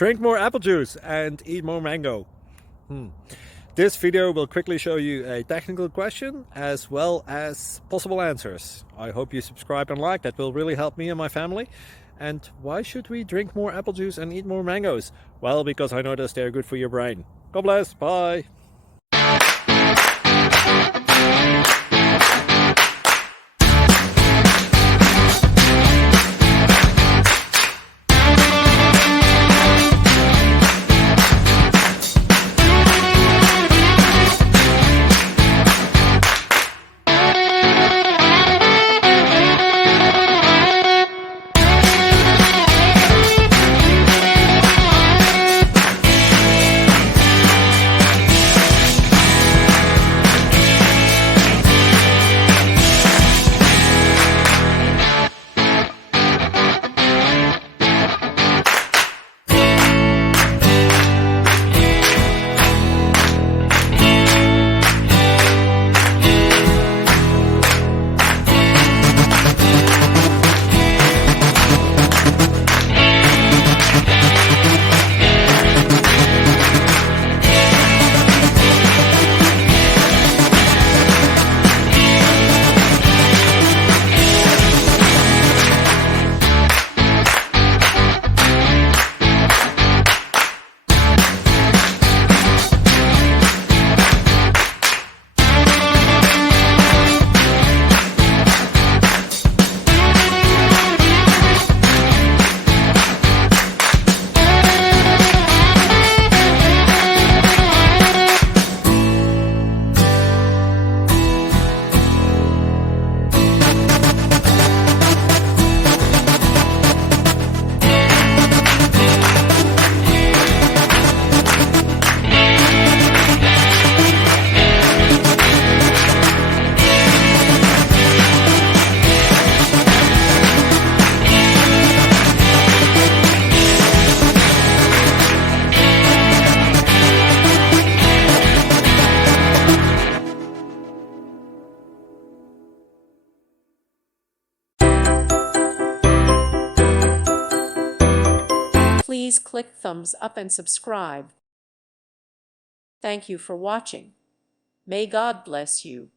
Drink more apple juice and eat more mango. This video will quickly show you a technical question as well as possible answers. I hope you subscribe and like, that will really help me and my family. And why should we drink more apple juice and eat more mangoes? Well, because I noticed they're good for your brain. God bless, bye! Please click thumbs up and subscribe. Thank you for watching. May God bless you.